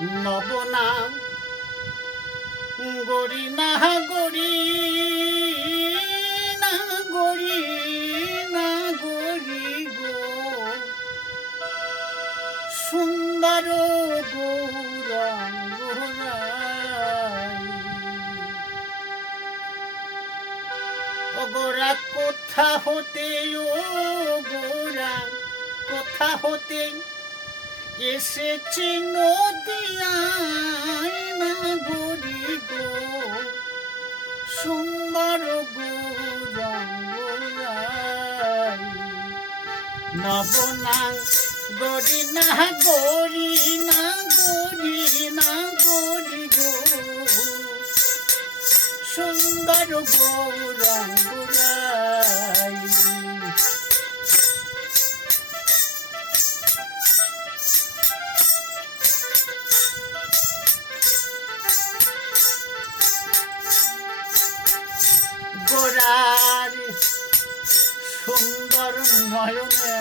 নবনা গড়ি না গড়ি না গড়ি না গড়ি গো সুন্দর গৌরাঙ্গ গোরা কোথা হতে ও গোরা কোথা হতে এসেছি নদিয়ায় না গরি গো সুন্দর গৌরাঙ্গ নবনা গরি না গরি না গরি না গরি গো সুন্দর গৌরাঙ্গ গোরার সুন্দর নয়নে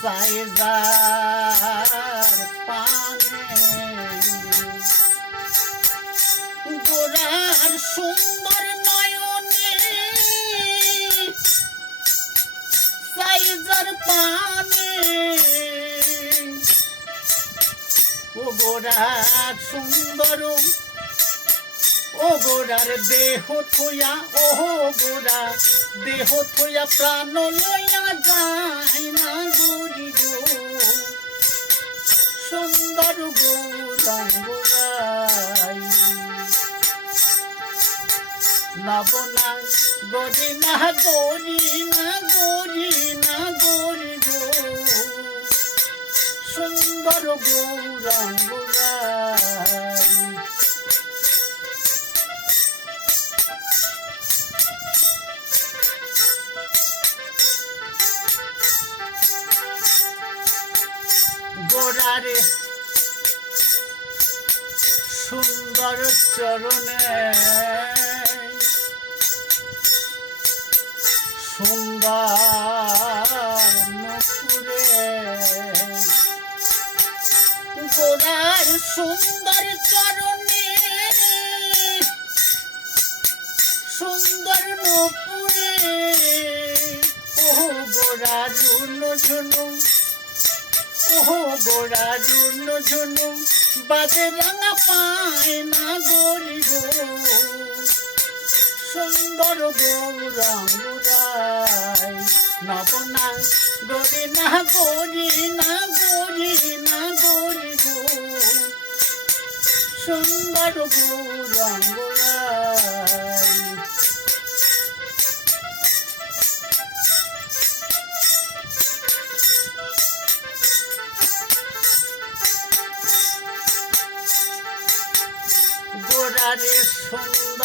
সাইজার পানে গোরার সুন্দর নয়নে সাইজার পানে ও গোরার সুন্দর ও গোরার দেহ থইয়া ও গোরা দেহ থইয়া প্রাণ লইয়া যায় না গরি গো সুন্দর গৌরাঙ্গ নবনা গরি না গরি না গরি না গরি গো সুন্দর গৌরাঙ্গ গোরারে সুন্দর চরণে সুন্দর নপুরে গোরার সুন্দর চরণে সুন্দর নপুরে ও গোরা ঝুনু ঝুনু ও গোরা ঝুনু ঝুনু বাজে রাঙা পায় না গরি গো সুন্দর গৌরাঙ্গ নবনা গরি না গরি না গরি না গরি গো সুন্দর গৌরাঙ্গ গোরারে সুন্দর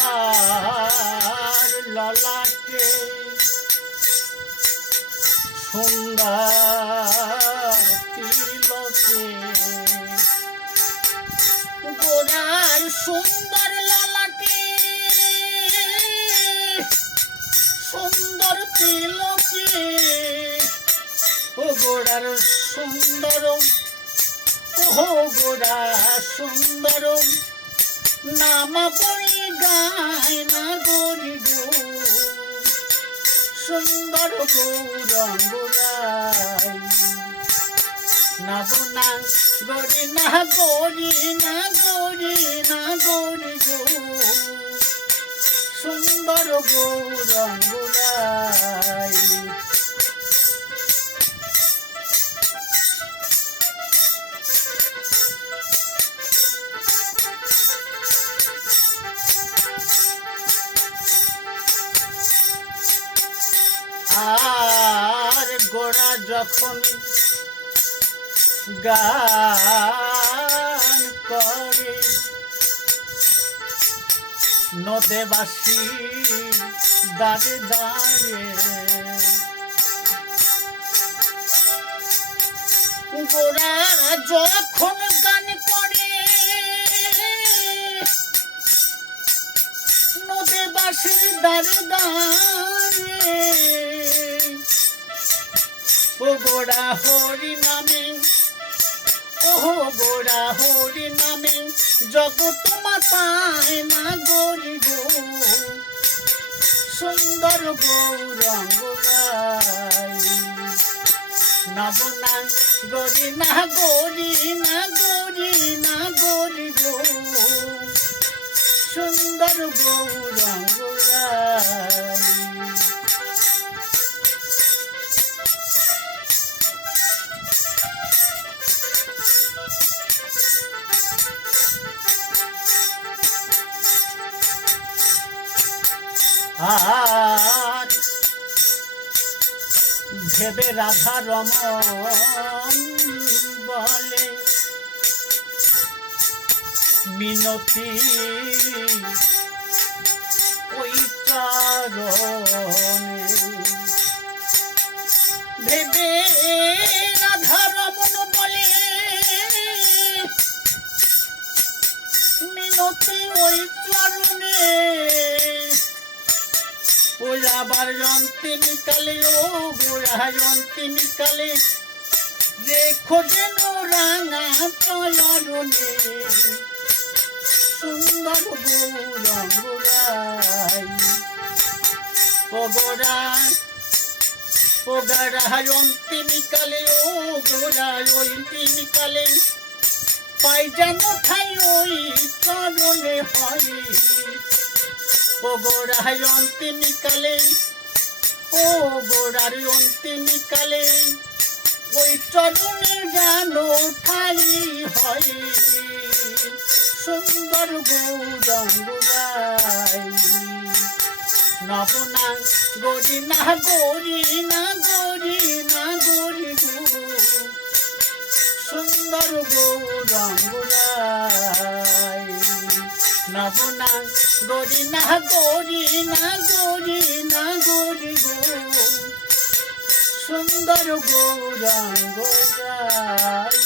ললাটে সুন্দর তিলকে গোরার সুন্দর ললাটে সুন্দর তিলকে ও গোরার সুন্দর ও গোরা সুন্দর নাম বলি গায় না গরি গো সুন্দর গৌরাঙ্গ নবনা গরি না গরি না গরি না গরি গো সুন্দর গৌরাঙ্গ আর গোরা যখন গান করে নদেবাসী দাঁড়ে দাঁড়ে গোরা যখন গান করে নদেবাসীর দাঁড়ে দাঁড়ে ও গোরা হরি নামে ওহো গোরা হরি নামে জগৎ মাতায় না গরি গো সুন্দর গৌরাঙ্গ গাই নবনা গরি না গরি না গরি না গরি গো সুন্দর গৌরাঙ্গ গাই আর ভেবে রাধা রমন বলে মিনতি ওই চরণে ভেবে রাধা রমন বলে মিনতি ওই চরণে আবার যন্ত্রে নিকালে ও গোড়া যন্ত্রে নিকালে রেখো যেন রাঙা চরণে সুন্দর গৌরাঙ্গ গাই ও গোড়া যন্ত্রে নিকালে ও গোড়া যন্ত্রে নিকালে পাই যেন খাই ওই চরণে হয় ও গোড়ার অন্তিমকালে ও গোড়ার অন্তিমকালে ওই চরণে যেন ঠাই হয় সুন্দর গৌরাঙ্গ গাই নবনা গরি না গরি না গরি না গরি গো সুন্দর গৌরাঙ্গ গাই নবনা গরি না গরি না গরি না গরি গো সুন্দর গৌরাঙ্গ গাই